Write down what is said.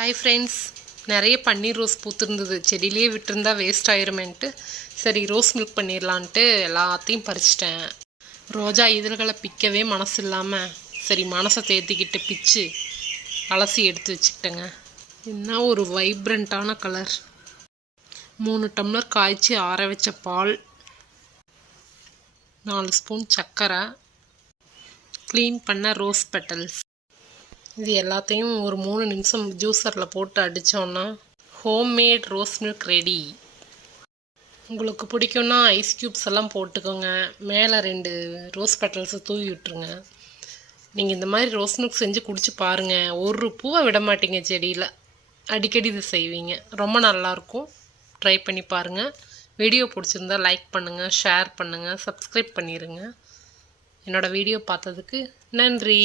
Hi friends, நிறைய பன்னீர் rose பூத்துருந்தது. செடியிலேயே விட்டுருந்தா waste ஆயிருமேன்ட்டு சரி ரோஸ் மில்க் பண்ணிடலான்ட்டு எல்லாத்தையும் பறிச்சிட்டேன். ரோஜா இதழ்களை பிக்கவே மனசு இல்லாமல் சரி மனசை தேர்த்திக்கிட்டு பிச்சு அலசி எடுத்து வச்சுக்கிட்டேங்க. என்ன ஒரு வைப்ரண்ட்டான கலர். 3 டம்ளர் காய்ச்சி ஆற வச்ச பால், 4 ஸ்பூன் சர்க்கரை, க்ளீன் பண்ண ரோஸ் பெட்டல்ஸ். இது எல்லாத்தையும் ஒரு 3 நிமிஷம் ஜூஸரில் போட்டு அடித்தோன்னா ஹோம்மேட் ரோஸ் மில்க் ரெடி. உங்களுக்கு பிடிக்கும்னா ஐஸ் க்யூப்ஸ் எல்லாம் போட்டுக்கோங்க. மேலே 2 ரோஸ் பெட்டல்ஸை தூவி விட்டுருங்க. நீங்கள் இந்த மாதிரி ரோஸ் மில்க் செஞ்சு குடிச்சு பாருங்கள். ஒரு பூவை விட மாட்டீங்க செடியில். அடிக்கடி இது செய்வீங்க. ரொம்ப நல்லாயிருக்கும். ட்ரை பண்ணி பாருங்கள். வீடியோ பிடிச்சிருந்தா லைக் பண்ணுங்கள், ஷேர் பண்ணுங்கள், சப்ஸ்கிரைப் பண்ணிடுங்க. என்னோடய வீடியோ பார்த்ததுக்கு நன்றி.